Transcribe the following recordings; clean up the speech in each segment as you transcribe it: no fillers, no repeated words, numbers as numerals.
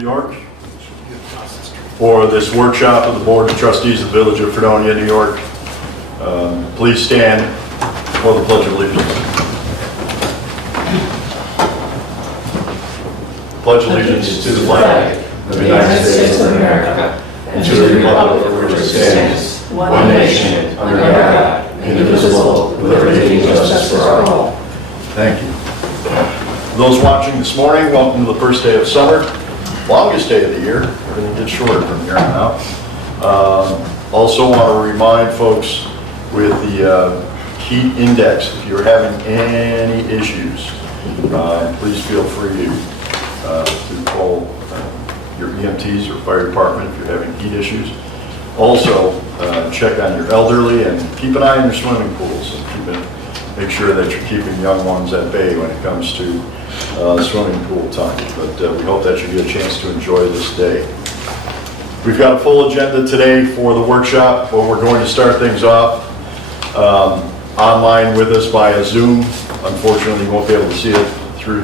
New York for this workshop of the Board of Trustees of the Village of Fredonia, New York. Please stand for the Pledge of Allegiance. Pledge allegiance to the flag of the United States of America and to the republic for which it stands, one nation, under God, indivisible, with liberty and justice for all. Thank you. Those watching this morning, welcome to the first day of summer. Longest day of the year. Everything gets shorter from here on out. Also want to remind folks with the heat index, if you're having any issues, please feel free to call your EMTs or fire department if you're having heat issues. Also, check on your elderly and keep an eye on your swimming pools and make sure that you're keeping young ones at bay when it comes to swimming pool time. But we hope that you get a chance to enjoy this day. We've got a full agenda today for the workshop, but we're going to start things off online with us via Zoom. Unfortunately, you won't be able to see it through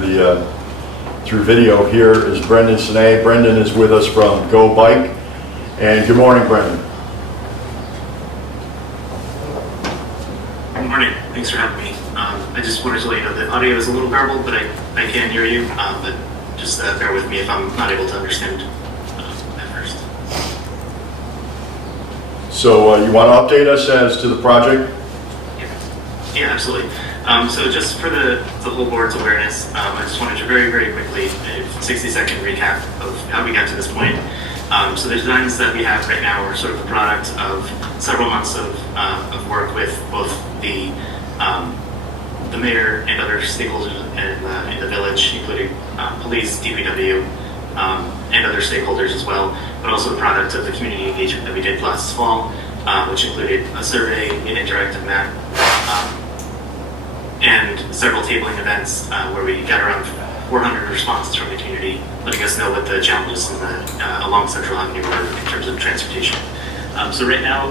video. Here is Brendan Sinay. Brendan is with us from Go Bike. And good morning, Brendan. Good morning. Thanks for having me. I just wanted to let you know the audio is a little garbled, but I can hear you. But just bear with me if I'm not able to understand at first. So you want to update us as to the project? Yeah, absolutely. So just for the whole board's awareness, I just wanted to very, very quickly, a 60-second recap of how we got to this point. So the designs that we have right now are sort of the product of several months of work with both the mayor and other stakeholders in the village, including police, DPW, and other stakeholders as well, but also the product of the community engagement that we did last fall, which included a survey, an interactive map, and several tabling events where we got around 400 responses from the community, letting us know what the challenges along Central Avenue were in terms of transportation. So right now,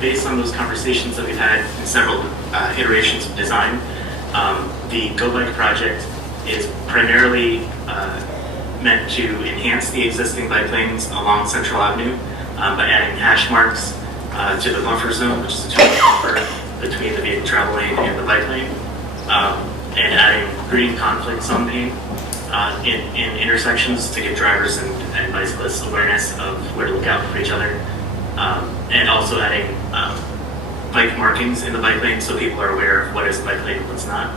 based on those conversations that we've had in several iterations of design, the Go Bike project is primarily meant to enhance the existing bike lanes along Central Avenue by adding hash marks to the buffer zone, which is a 2-foot buffer between the vehicle travel lane and the bike lane, and adding green conflict zone paint in intersections to give drivers and bicyclists awareness of where to look out for each other, and also adding bike markings in the bike lane so people are aware of what is a bike lane and what's not,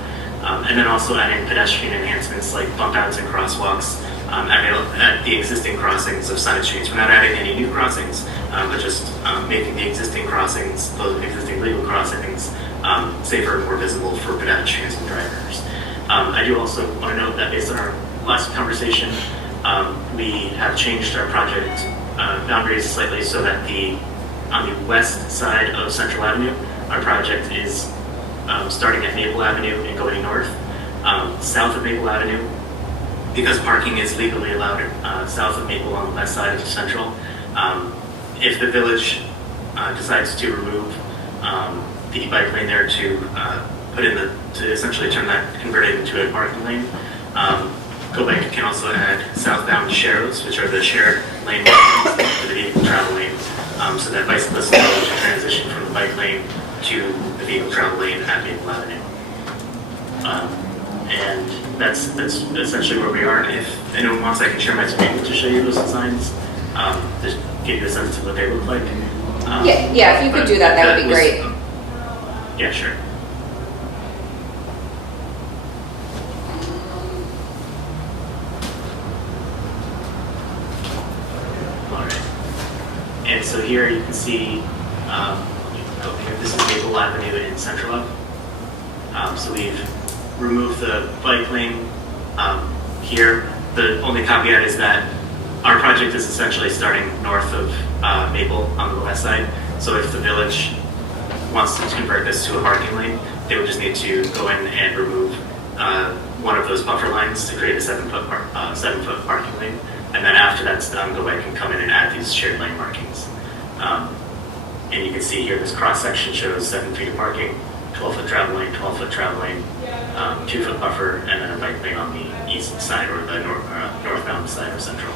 and then also adding pedestrian enhancements like bump outs and crosswalks at the existing crossings of side streets. We're not adding any new crossings, but just making the existing crossings, those existing legal crossings, safer and more visible for pedestrians and drivers. I do also want to note that based on our last conversation, we have changed our project boundaries slightly so that on the west side of Central Avenue, our project is starting at Maple Avenue and going north. South of Maple Avenue, because parking is legally allowed south of Maple on the west side of Central, if the village decides to remove the bike lane there to to essentially convert it into a parking lane, Go Bike can also add southbound sharrows, which are the shared lane to the vehicle travel lane, so that bicyclists will be able to transition from the bike lane to the vehicle travel lane at Maple Avenue. And that's essentially where we are. If anyone wants, I can share my screen to show you those designs, just give you a sense of what they look like. Yeah, if you could do that, that would be great. Yeah, sure. All right. And so here you can see, this is Maple Avenue in Central Ave. So we've removed the bike lane here. The only caveat is that our project is essentially starting north of Maple on the west side. So if the village wants to convert this to a parking lane, they would just need to go in and remove one of those buffer lines to create a 7-foot parking lane. And then after that's done, Go Bike can come in and add these shared lane markings. And you can see here this cross section shows 7 feet of parking, 12-foot travel lane, 12-foot travel lane, 2-foot buffer, and then a bike lane on the east side or the northbound side of Central.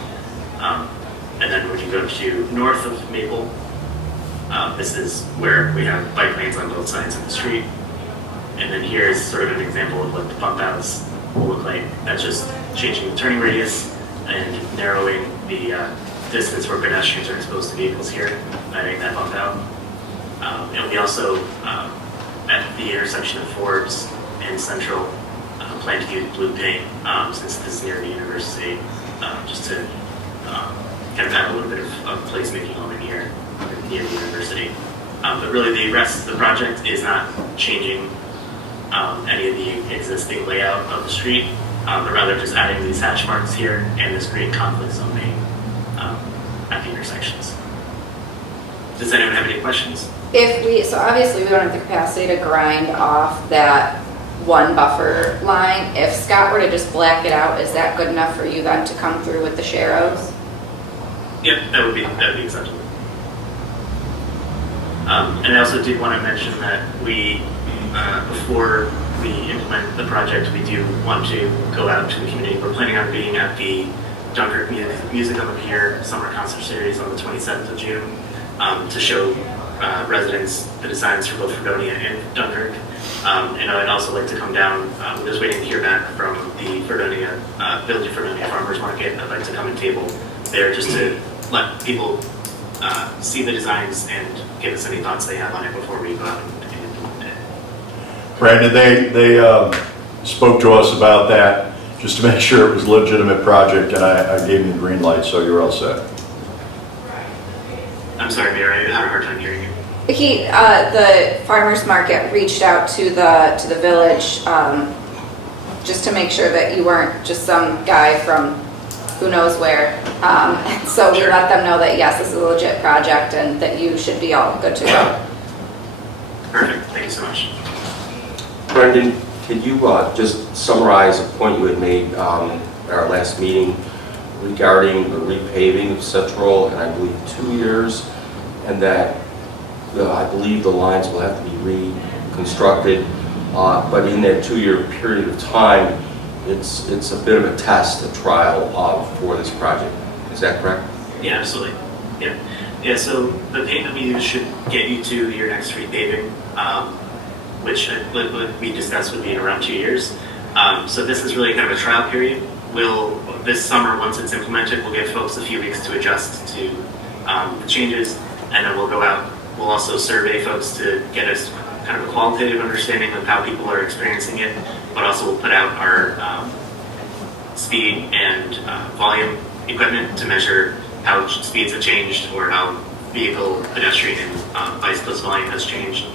And then when you go to north of Maple, this is where we have bike lanes on both sides of the street. And then here is sort of an example of what the bump outs will look like. That's just changing the turning radius and narrowing the distance where pedestrians are exposed to vehicles here, adding that bump out. And we also, at the intersection of Forbes and Central, plan to use blue paint since this is near the university, just to kind of add a little bit of placemaking over here near the university. But really the rest of the project is not changing any of the existing layout of the street, but rather just adding these hash marks here and this green conflict zoning at the intersections. Does anyone have any questions? So obviously we don't have the capacity to grind off that one buffer line. If Scott were to just black it out, is that good enough for you then to come through with the sharrows? Yep, that would be acceptable. And I also did want to mention that we, before we implement the project, we do want to go out to the community. We're planning on being at the Dunkirk Music on the Pier Summer Concert Series on the 27th of June to show residents the designs for both Fredonia and Dunkirk. And I'd also like to come down, we're just waiting to hear back from the Fredonia, Village of Fredonia Farmers Market. I'd like to come and table there just to let people see the designs and give us any thoughts they have on it before we go out and implement it. Brandon, they spoke to us about that just to make sure it was a legitimate project, and I gave them the green light, so you're all set. I'm sorry, Mayor, I had a hard time hearing you. The farmers market reached out to the village just to make sure that you weren't just some guy from who knows where. So we let them know that yes, this is a legit project and that you should be all good to go. Perfect, thank you so much. Brendan, can you just summarize a point you had made at our last meeting regarding the repaving of Central in, I believe, 2 years, and that I believe the lines will have to be reconstructed, but in that 2-year period of time, it's a bit of a test, a trial for this project. Is that correct? Yeah, absolutely. Yeah. So the paint that we use should get you to your next repaving, which we discussed would be in around 2 years. So this is really kind of a trial period. This summer, once it's implemented, we'll give folks a few weeks to adjust to the changes, and then we'll go out. We'll also survey folks to get us kind of a qualitative understanding of how people are experiencing it, but also we'll put out our speed and volume equipment to measure how speeds have changed or how vehicle, pedestrian, and bicyclist volume has changed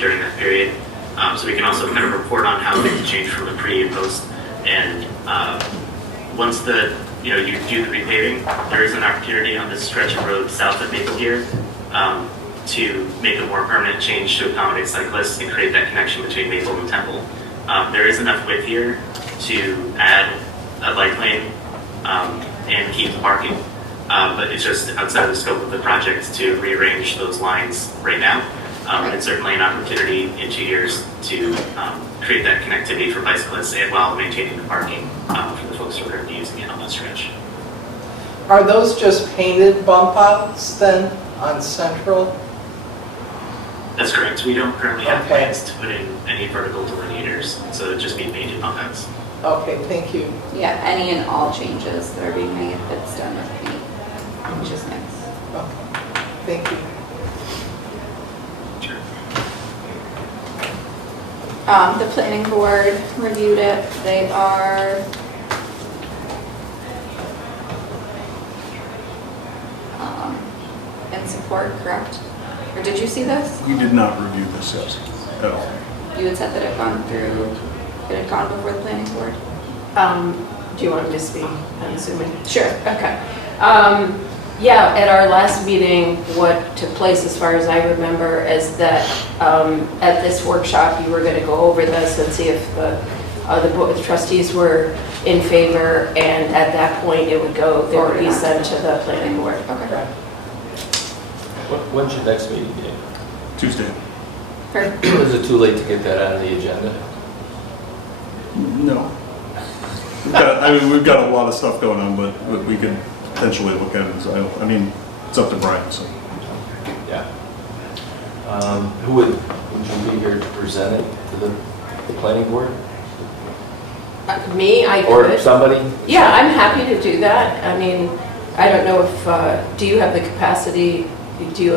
during that period. So we can also kind of report on how things change from the pre and post. And once you do the repaving, there is an opportunity on this stretch of road south of Maple here to make a more permanent change to accommodate cyclists and create that connection between Maple and Temple. There is enough width here to add a bike lane and keep the parking, but it's just outside the scope of the project to rearrange those lines right now. It's certainly an opportunity in 2 years to create that connectivity for bicyclists and while maintaining the parking for the folks who are going to be using it on that stretch. Are those just painted bump outs then on Central? That's correct. We don't currently have Okay. plans to put in any vertical delineators, so it'd just be painted bump outs. Okay, thank you. Yeah, any and all changes that are being made, it's done with paint, which is nice. Okay, thank you. Sure. The planning board reviewed it. They are in support, correct? Or did you see this? We did not review this yet at all. You had said that it had gone before the planning board? Do you want me to speak? I'm assuming. Sure. Okay. Yeah, at our last meeting, what took place, as far as I remember, is that at this workshop, you were going to go over this and see if the trustees were in favor, and at that point, it would be sent to the planning board. Okay. When's your next meeting date? Tuesday. Perfect. Is it too late to get that on the agenda? No. We've got a lot of stuff going on, but we can potentially look at it as, I mean, it's up to Brian, so. Yeah. Who would you be here to present it to the planning board? Me, I Or could. somebody? Yeah, I'm happy to do that. I mean, I don't know if, do you have the capacity, do you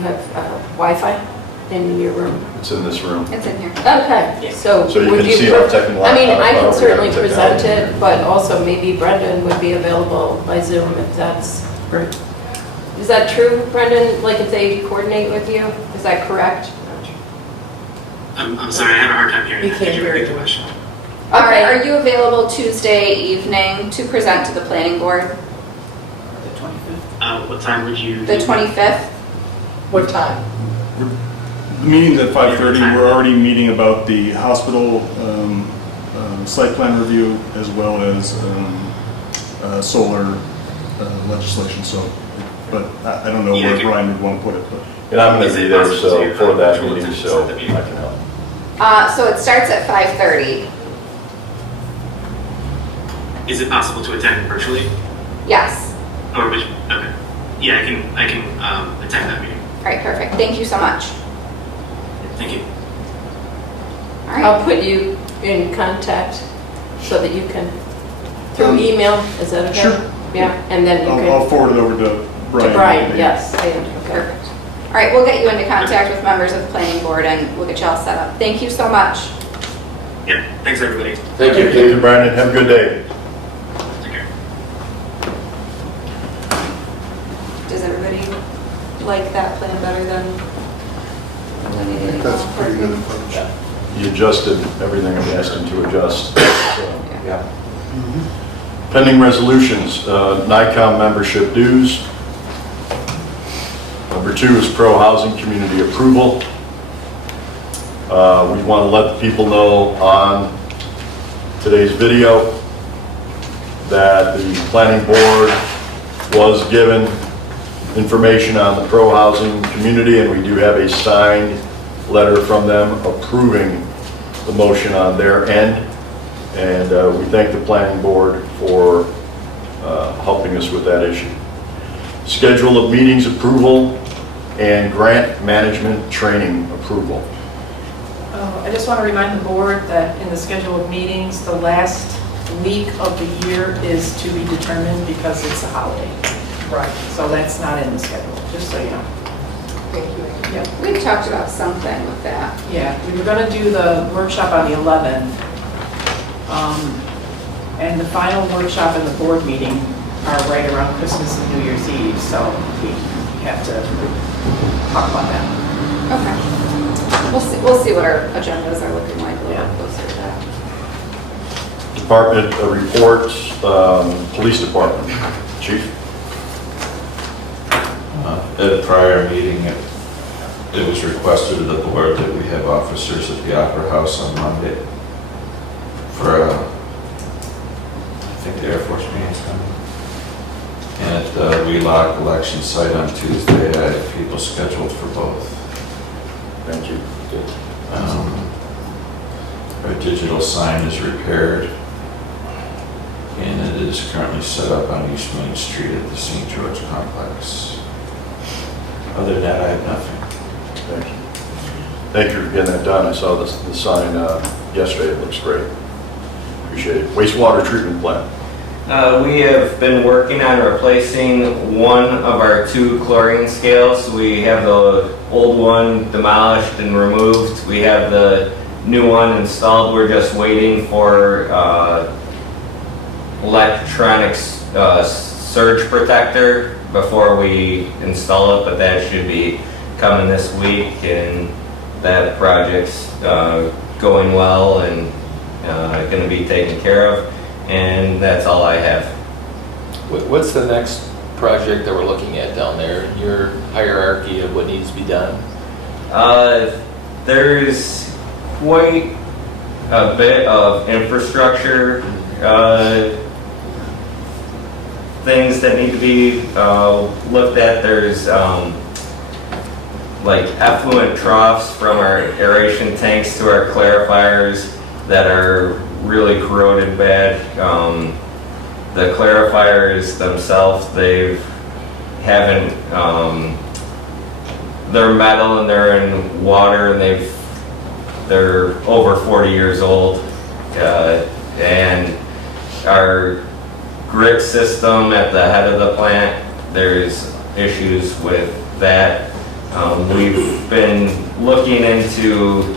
have Wi-Fi in your room? It's in this room. It's in here. Okay, so So you would can see our technical. I mean, I how can we certainly have present technology. it, but also maybe Brendan would be available by Zoom if that's, Great. is that true, Brendan? Like if they coordinate with you? Is that correct? I'm sorry, I had a hard time hearing We that. can't Could you hear repeat you. the question? All right, are you available Tuesday evening to present to the planning board? The 25th. What time would you? The 25th? What time? The meeting's at 5:30. We're already meeting about the hospital site plan review as well as solar legislation, so, but I don't know Yeah, where okay. Brian would want to put it, but. And I'm going Is to be it there, possible so to, for that virtual meeting, attendance so at the meeting? I can help. So it starts at 5:30. Is it possible to attend virtually? Yes. Or which, okay. Yeah, I can attend that meeting. All right, perfect. Thank you so much. Thank you. All right. I'll put you in contact so that you can, through email, is that okay? Sure. Yeah, and then you I'll can, forward it over to Brian. to Brian, yes. Okay. Perfect. All right, we'll get you into contact with members of the planning board and we'll get you all set up. Thank you so much. Yeah, thanks everybody. Thank you. Thank you, Brandon. Have a good day. Take care. Does everybody like that plan better than? That's a pretty good approach. You adjusted everything I asked him to adjust. So, Yeah. pending resolutions, NICOM membership dues. Number 2 is pro-housing community approval. We want to let the people know on today's video that the planning board was given information on the pro-housing community, and we do have a signed letter from them approving the motion on their end. And we thank the planning board for helping us with that issue. Schedule of meetings approval and grant management training approval. I just want to remind the board that in the schedule of meetings, the last week of the year is to be determined because it's a holiday. Right. So that's not in the schedule, just so you know. Thank you. Yep. We've talked about something with that. Yeah, we were going to do the workshop on the 11th. And the final workshop and the board meeting are right around Christmas and New Year's Eve, so we have to talk about that. Okay. We'll see what our agendas are looking like a little Yeah. closer to that. Department reports, police department. Chief? At a prior meeting, it was requested of the board that we have officers at the Opera House on Monday for, I think the Air Force meeting's coming. And at the Wheelock election site on Tuesday, I have people scheduled for both. Thank you. Our digital sign is repaired, and it is currently set up on East Main Street at the St. George Complex. Other than that, I have nothing. Thank you. Thank you for getting that done. I saw the sign yesterday. It looks great. Appreciate it. Wastewater treatment plant. We have been working on replacing one of our 2 chlorine scales. We have the old one demolished and removed. We have the new one installed. We're just waiting for electronics surge protector before we install it, but that should be coming this week, and that project's going well and going to be taken care of. And that's all I have. What's the next project that we're looking at down there in your hierarchy of what needs to be done? There's quite a bit of infrastructure things that need to be looked at. There's like effluent troughs from our aeration tanks to our clarifiers that are really corroded bad. the clarifiers themselves, haven't, they're metal and they're in water and they're over 40 years old. And our grit system at the head of the plant, there's issues with that. We've been looking into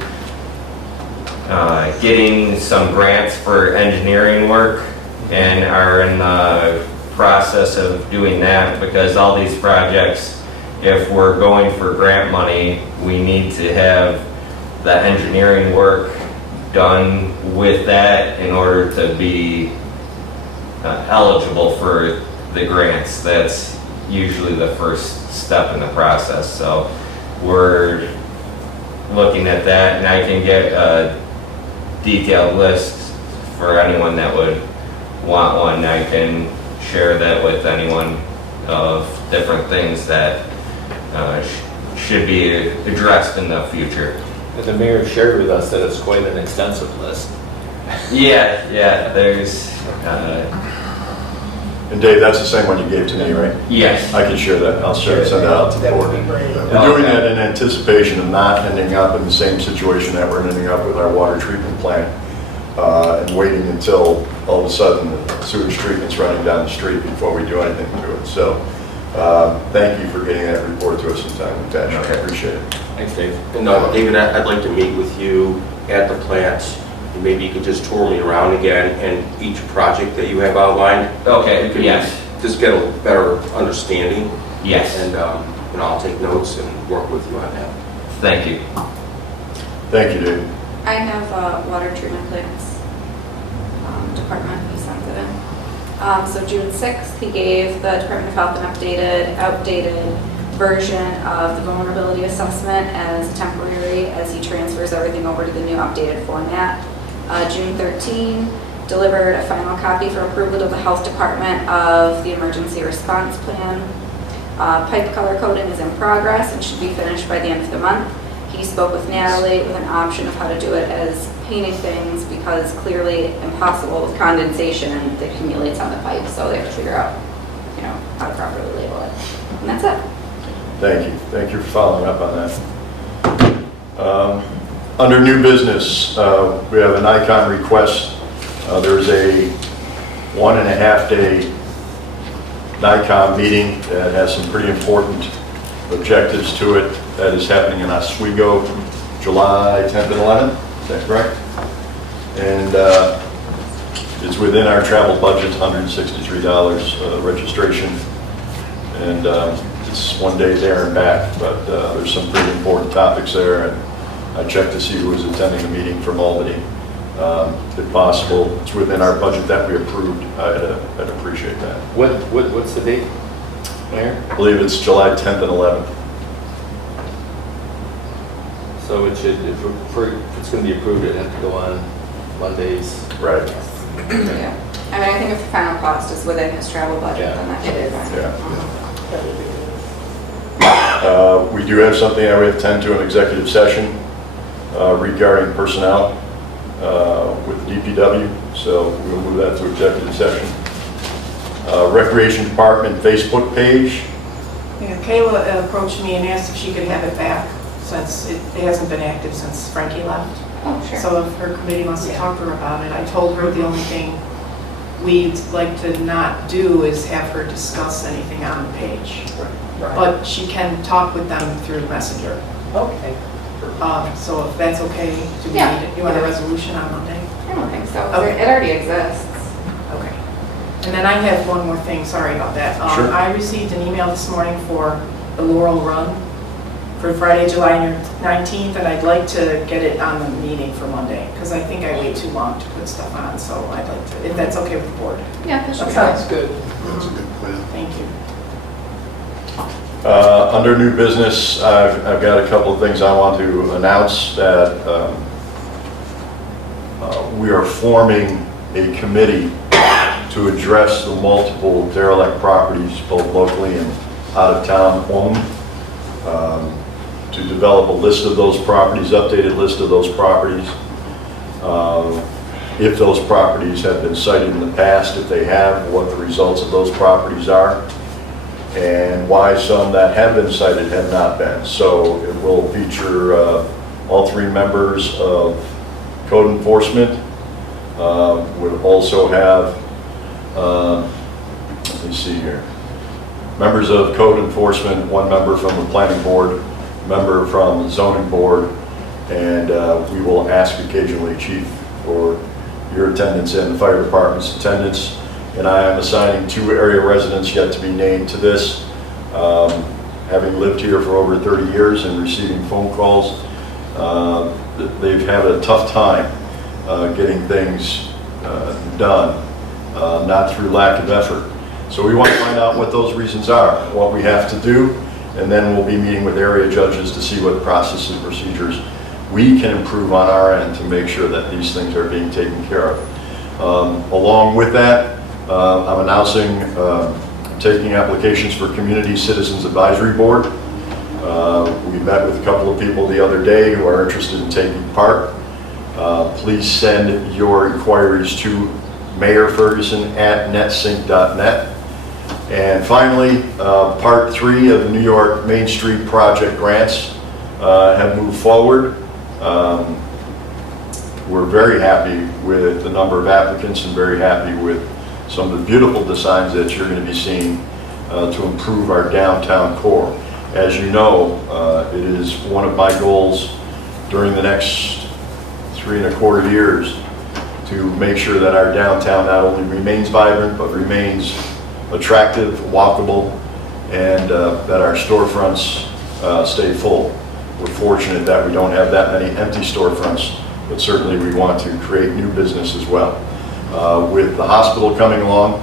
getting some grants for engineering work and are in the process of doing that, because all these projects, if we're going for grant money, we need to have the engineering work done with that in order to be eligible for the grants. That's usually the first step in the process. So we're looking at that, and I can get a detailed list for anyone that would want one. I can share that with anyone of different things that should be addressed in the future. And the mayor shared with us that it's quite an extensive list. Yeah, there's, And Dave, that's the same one you gave to me, right? yes. I can share that. I'll send that out to the That board. would be great. We're doing that in anticipation of not ending up in the same situation that we're ending up with our water treatment plant, and waiting until all of a sudden the sewage treatment's running down the street before we do anything to it. So, thank you for getting that report to us in time, Natasha. I appreciate it. Thanks, Dave. And David, I'd like to meet with you at the plant, and maybe you could just tour me around again and each project that you have outlined. Okay, We can yes, Just get a better understanding, yes. and I'll take notes and work with you on that. Thank you. Thank you, Dave. I have water treatment plants department, he sent it in. So June 6th, he gave the Department of Health an outdated version of the vulnerability assessment as temporary as he transfers everything over to the new updated format. June 13, delivered a final copy for approval to the Health Department of the emergency response plan. Pipe color coding is in progress and should be finished by the end of the month. He spoke with Natalie with an option of how to do it as painting things, because clearly impossible with condensation and it accumulates on the pipe, so they have to figure out, how to properly label it. And that's it. Thank you. Thank you for following up on that. Under new business, we have an ICON request. There's a 1.5-day NICOM meeting that has some pretty important objectives to it. That is happening in Oswego, July 10th and 11th. Is that correct? And it's within our travel budget, $163 registration. And it's one day there and back, but there's some pretty important topics there. And I checked to see who was attending the meeting from Albany. If possible, it's within our budget that we approved. I'd appreciate that. What's the date, Mayor? I believe it's July 10th and 11th. So it should, if it's going to be approved, it'd have to go on Mondays. Right. Yeah. I mean, I think if the final cost is within his travel budget, then that should be fine. Yeah. We do have something that we have to attend to an executive session regarding personnel with the DPW, so we'll move that to executive session. Recreation Department Facebook page. Yeah, Kayla approached me and asked if she could have it back, since it hasn't been active since Frankie left. Oh, sure. So if her committee wants to talk to her about it, I told her the only thing we'd like to not do is have her discuss anything on the page. Right. But she can talk with them through Messenger. Okay. So if that's okay, do we Yeah. need it? You want a resolution on Monday? I don't think so. Okay. It already exists. Okay. And then I have one more thing, sorry about that. Sure. I received an email this morning for the Laurel Run for Friday, July 19th, and I'd like to get it on the meeting for Monday, because I think I wait too long to put stuff on, so I'd like to, if that's okay with the board. Yeah, that should be That fine. sounds good. That's a good plan. Thank you. Under new business, I've got a couple of things I want to announce. That we are forming a committee to address the multiple derelict properties, both locally and out of town owned, to develop a list of those properties, updated list of those properties, if those properties have been cited in the past, if they have, what the results of those properties are, and why some that have been cited have not been. So it will feature all 3 members of code enforcement. Would also have, let me see here, members of code enforcement, 1 member from the planning board, member from the zoning board, and we will ask occasionally, Chief, for your attendance and the fire department's attendance. And I am assigning 2 area residents yet to be named to this. Having lived here for over 30 years and receiving phone calls, they've had a tough time getting things done, not through lack of effort. So we want to find out what those reasons are, what we have to do, and then we'll be meeting with area judges to see what process and procedures we can improve on our end to make sure that these things are being taken care of. Along with that, I'm announcing taking applications for Community Citizens Advisory Board. We met with a couple of people the other day who are interested in taking part. Please send your inquiries to mayorferguson@netsync.net. And finally, part 3 of the New York Main Street project grants have moved forward. We're very happy with the number of applicants and very happy with some of the beautiful designs that you're going to be seeing to improve our downtown core. As you know, it is one of my goals during the next 3¼ years to make sure that our downtown not only remains vibrant, but remains attractive, walkable, and that our storefronts stay full. We're fortunate that we don't have that many empty storefronts, but certainly we want to create new business as well. With the hospital coming along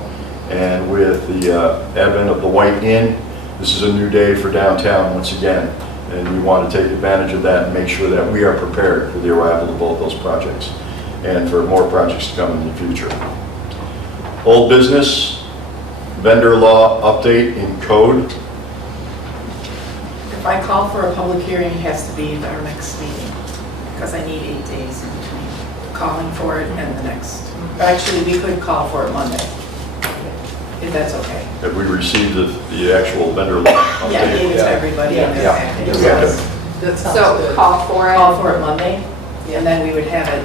and with the advent of the White Inn, this is a new day for downtown once again, and we want to take advantage of that and make sure that we are prepared for the arrival of both those projects and for more projects to come in the future. Old business, vendor law update in code. If I call for a public hearing, it has to be at our next meeting, because I need 8 days in between calling for it and the next. Actually, we could call for it Monday, if that's okay. Have we received the actual vendor law update? Yeah, I gave it to everybody in their Yeah. package. Yeah. That sounds So good. call for Call it for it Monday, and then we would have it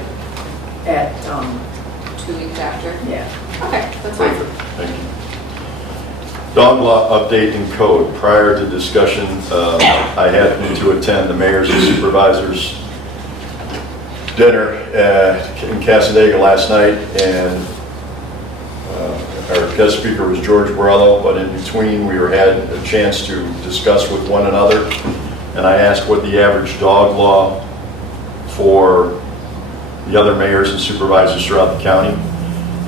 at, 2 weeks after. yeah. Okay, that's fine. Thank you. Dog law update in code. Prior to discussion, I happened to attend the mayor's and supervisors dinner in Casadega last night, and our guest speaker was George Borello, but in between we had a chance to discuss with one another, and I asked what the average dog law for the other mayors and supervisors throughout the county,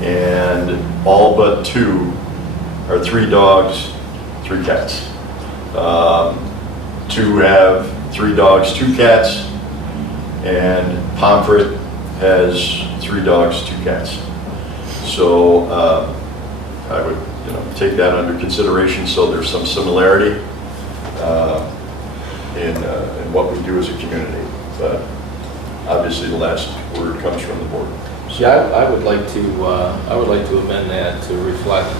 and all but 2 are 3 dogs, 3 cats. 2 have 3 dogs, 2 cats, and Pomfret has 3 dogs, 2 cats. So I would, take that under consideration. So there's some similarity in what we do as a community. But obviously, the last word comes from the board. So, Yeah, I would like to amend that to reflect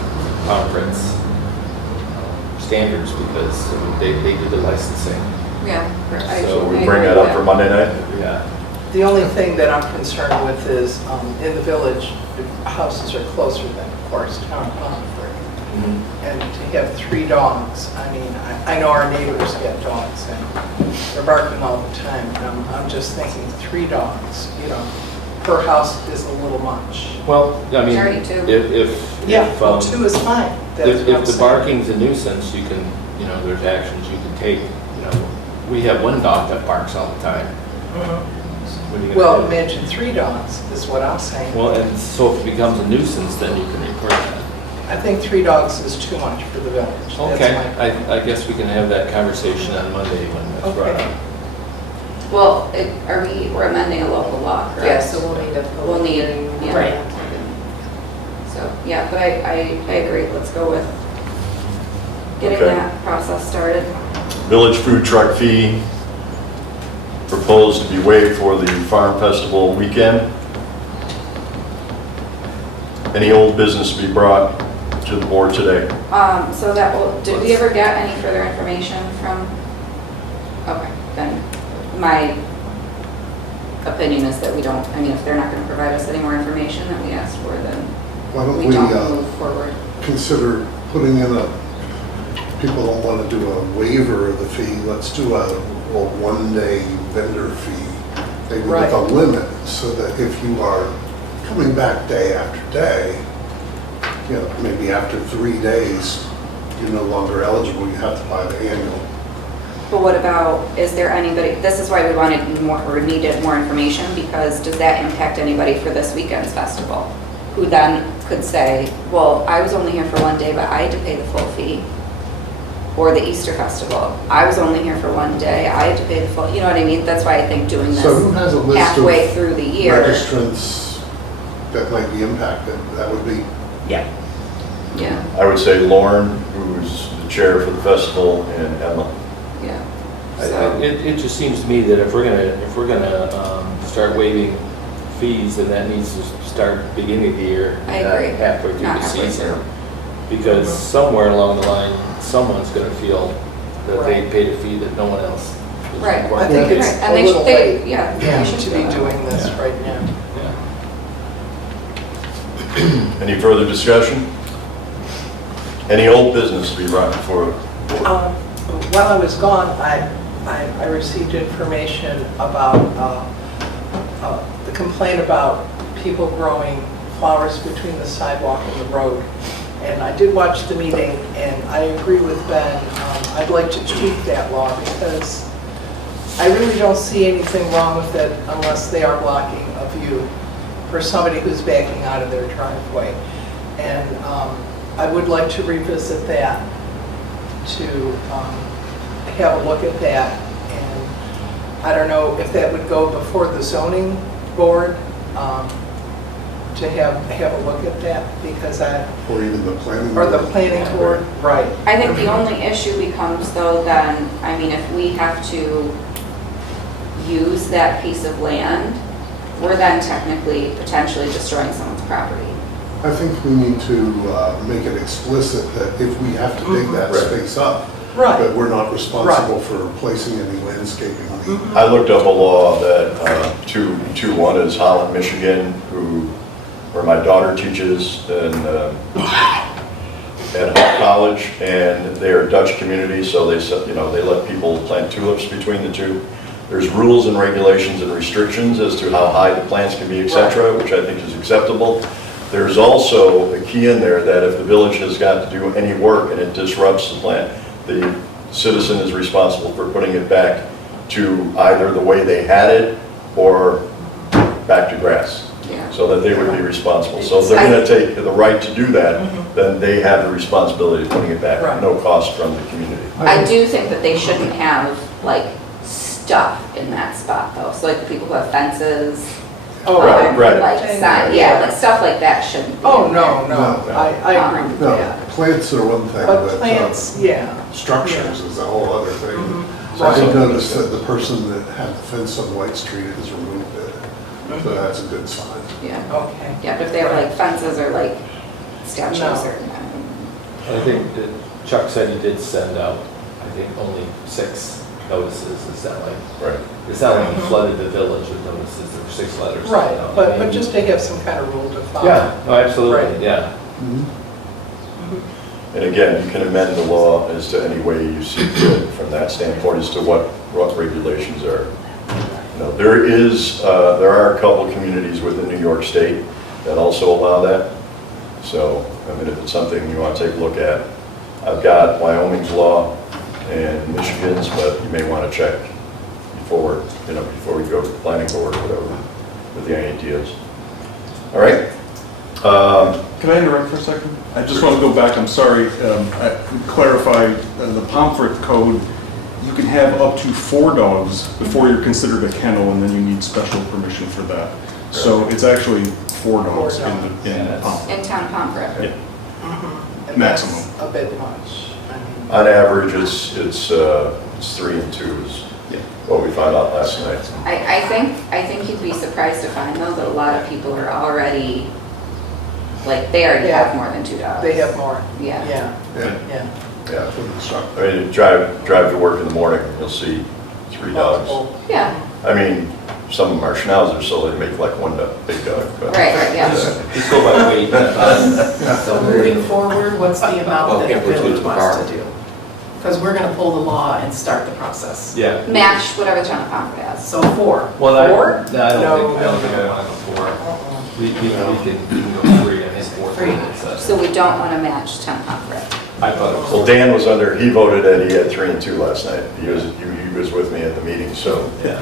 Pomfret's standards, because they do the licensing. Yeah. So we bring that up for Monday night. Yeah. The only thing that I'm concerned with is, in the village, the houses are closer than, of course, town Pomfret. And to have 3 dogs, I mean, I know our neighbors get dogs and they're barking all the time. And I'm just thinking 3 dogs, per house is a little much. Well, I mean, Already 2. if Well, 2 is fine. That's what I'm if the saying. barking's a nuisance, you can, there's actions you can take. We have 1 dog that barks all the time. What are you gonna Well, do? imagine 3 dogs is what I'm saying. Well, and so if it becomes a nuisance, then you can report that. I think 3 dogs is too much for the village. That's Okay, my- I guess we can have that conversation on Monday when that's brought Okay. up. Well, we're amending a local law, correct? Yeah, so we'll need a. We'll need, yeah. Right. So, yeah, but I agree, let's go with getting Okay. that process started. Village food truck fee proposed to be waived for the Farm Festival weekend. Any old business to be brought to the board today? So did we ever get any further information from? Okay, then my opinion is that we don't, I mean, if they're not gonna provide us any more information that we asked for, then Why don't we we don't move forward. consider putting in people don't want to do a waiver of the fee, let's do a one-day vendor fee, maybe with Right. a limit, so that if you are coming back day after day, you know, maybe after 3 days, you're no longer eligible, you have to buy the annual. But what about, is there anybody, this is why we wanted more, or needed more information, because does that impact anybody for this weekend's festival? Who then could say, well, I was only here for 1 day, but I had to pay the full fee. Or the Easter festival, I was only here for 1 day, I had to pay the full, you know what I mean? That's why I think doing So who this has a list halfway of through the year. registrants that might be impacted? That would be, Yeah. Yeah, I would say Lauren, who's the chair for the festival, and Emma. yeah. So, It just seems to me that if we're gonna start waiving fees, then that needs to start beginning of the year. I not agree. halfway through Not the halfway season. through. Because somewhere along the line, someone's gonna feel that they Right. paid a fee that no one else is Right. required. I think it's Right, a and little late, yeah, yeah, they should to do be that. doing this right now. Yeah. Any further discussion? Any old business to be brought before? While I was gone, I received information about the complaint about people growing flowers between the sidewalk and the road. And I did watch the meeting, and I agree with Ben. I'd like to tweak that law because I really don't see anything wrong with it unless they are blocking a view for somebody who's backing out of their driveway. And I would like to revisit that, to have a look at that. And I don't know if that would go before the zoning board, to have a look at that, because or even the planning. or the board. planning board, right. I think the only issue becomes though then, I mean, if we have to use that piece of land, we're then technically potentially destroying someone's property. I think we need to make it explicit that if we have to dig that Right. space up, Right. that we're not responsible for placing any landscaping. I looked up a law that 221 is Holland, Michigan, where my daughter teaches at Hull College, and they are a Dutch community, so they said, they let people plant tulips between the two. There's rules and regulations and restrictions as to how high the plants can be, et cetera, which I think is acceptable. There's also a key in there that if the village has got to do any work and it disrupts the plant, the citizen is responsible for putting it back to either the way they had it or back to grass, Yeah. so that they would be responsible. So if they're gonna take the right to do that, then they have the responsibility of putting it back, Right. no cost from the community. I do think that they shouldn't have like stuff in that spot though. So like the people who have fences. Oh, Right, right. Like, like stuff like that shouldn't be. Oh, in no, there. no, I agree with No, that. plants are one thing, But but plants, yeah. structures is a whole other thing. Mhm. So I Right. noticed that the person that had the fence on White Street has removed it, so that's a good sign. Yeah, Okay. yeah, but if they have like fences or like statues No. or. I think that Chuck said he did send out, I think, only 6 notices. Is that like, Right. it's not like he flooded the village with notices, there were 6 letters. Right, sent out. but just to have some kind of rule to follow. Yeah, no, Right. absolutely, yeah. And again, you can amend the law as to any way you see fit from that standpoint as to what regulations are. There are a couple communities within New York State that also allow that. So, I mean, if it's something you want to take a look at, I've got Wyoming's law and Michigan's, but you may want to check before we go to the planning board or whatever with the ideas. All right? Can I interrupt for a second? I just want to go back, I'm sorry, clarify the Pomfret code. You can have up to 4 dogs before you're considered a kennel, and then you need special permission for that. So it's actually 4 dogs in Pomfret. In town Pomfret. Yeah. And that's Maximum. a bit much. I mean, On average, it's 3 and 2 is what we found out last night. I think you'd be surprised to find though that a lot of people are already like, they already have more than 2 dogs. They have more, Yeah. yeah, Yeah, yeah. yeah, for the truck. I mean, you drive to work in the morning, you'll see 3 dogs. Multiple. Yeah, I mean, some of them are schnauzers, so they make like one big dog. but- right, yeah. Just go by weight. So moving forward, what's the amount Well, that can't the put two village to the wants bar. to do? Because we're gonna pull the law and start the process. Yeah. Match whatever the town of Concord has. So 4. Well, I 4? no, I don't No, think, I don't think I want to go 4. We can go 3, I think 4. Three. So we don't want to match town of Concord. I thought it was. Well, Dan was he voted and he had 3 and 2 last night. He was with me at the meeting, so Yeah.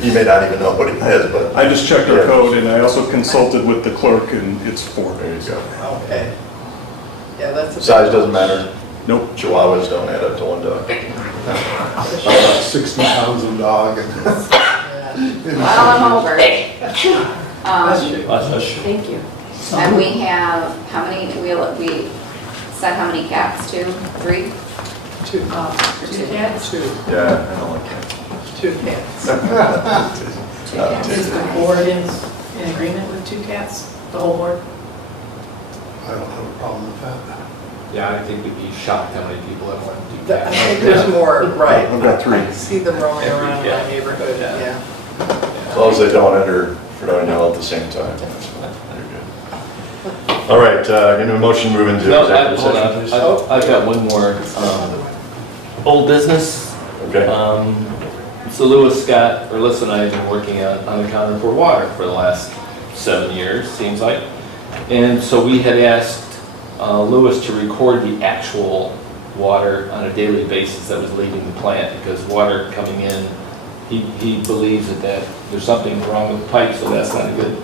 he may not even know what he has, but. I just checked our Yeah. code and I also consulted with the clerk and it's 4. There you go. Okay. Yeah, that's a. Size doesn't matter. Nope. Chihuahuas don't add up to 1 dog. About 60,000 dog. Yeah. Well, I'm over. Thank you. And we have, how many, we said how many cats too? 3? 2 2 cats? Yeah, I don't like cats. 2 cats. Is the board in agreement with 2 cats? The whole board? I don't have a problem with that. Yeah, I think we'd be shocked how many people have 1, 2 I cats. think there's more, right. I've got 3. I see them roaming Every around in cat. my neighborhood, Yeah. yeah. As long as they don't enter Fredonia all at the same time. That's fine. They're good. All right, into a motion, move into No, executive hold session, on, please. I've got one more. Old business. Okay. So Lewis, Scott, or Liz and I have been working on the counter for water for the last 7 years, seems like. And so we had asked Lewis to record the actual water on a daily basis that was leaving the plant, because water coming in, he believes that there's something wrong with the pipe, so that's not a good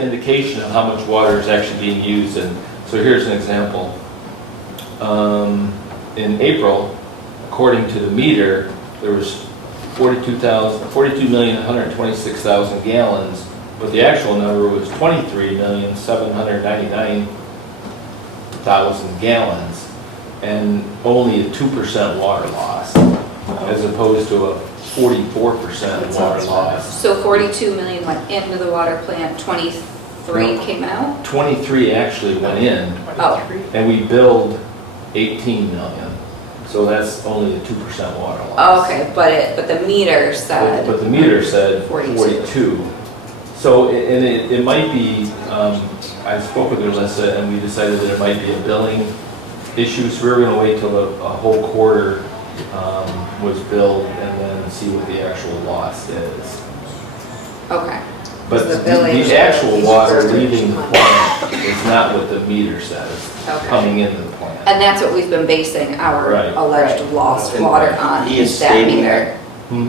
indication of how much water is actually being used. And so here's an example. In April, according to the meter, there was 42,126,000 gallons, but the actual number was 23,799,000 gallons, and only a 2% water loss, as opposed to a 44% water loss. So 42 million went into the water plant, 23 came out? 23 actually went in, Oh. and we billed 18 million. So that's only a 2% water Oh, loss. okay, but the meter said, But the meter said 42. 42. So, and it might be, I spoke with Alyssa and we decided that it might be a billing issue, so we were gonna wait till a whole quarter was billed and then see what the actual loss is. okay. But The billing the actual shows water 30. leaving the plant is not what the meter says, Okay. coming into the plant. And that's what we've been basing our Right. alleged lost And water on, he is is that stating meter.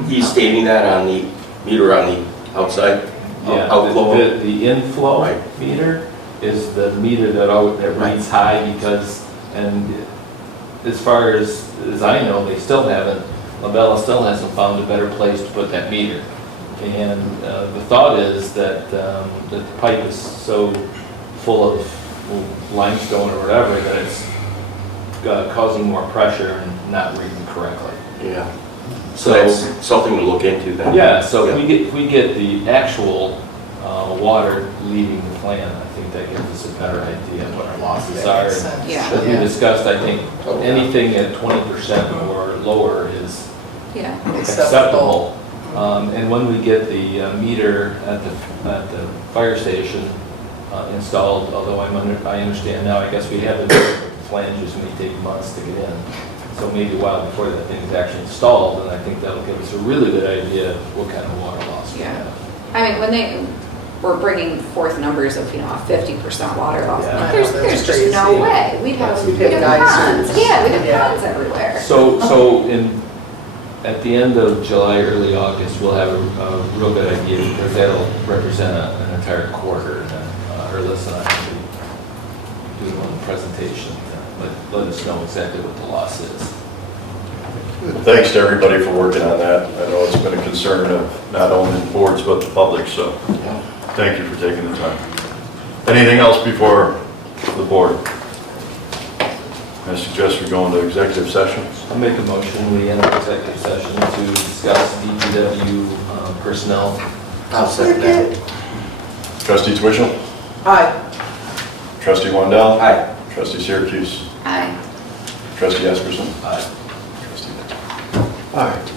He's stating that on the meter on the outside? Yeah, Outflow? the inflow Right. meter is the meter that reads high because, and as far as I know, they still haven't, Lavella still hasn't found a better place to put that meter. And the thought is that the pipe is so full of limestone or whatever that it's causing more pressure and not reading correctly. Yeah. So that's something to look into then? Yeah, so if we get the actual water leaving the plant, I think that gives us a better idea of what our losses That are. makes sense. Yeah. As we discussed, I think anything at 20% or lower is Yeah. acceptable. And when we get the meter at the fire station installed, although I understand now, I guess we have the flanges may take months to get in. So maybe a while before that thing is actually installed, and I think that'll give us a really good idea of what kind of water loss we Yeah. have. I mean, when they were bringing forth numbers of, a 50% water loss, Yeah. there's That's just no crazy. way. We'd have We'd have ponds. geysers. Yeah, we'd have Yeah. ponds everywhere. So at the end of July, early August, we'll have a real good idea, because that'll represent an entire quarter, and Lisa and I will be doing one presentation, let us know exactly what the loss is. Thanks to everybody for working on that. I know it's been a concern of not only the boards, but the public, so thank you for taking the time. Anything else before the board? I suggest we go into executive session. I'll make a motion, we enter executive session to discuss DPW personnel. I'll second that. Trustee Twishel? Aye. Trustee Wendell. Aye. Trustee Syracuse. Aye. Trustee Esperson. Aye. Trustee Benz. Aye.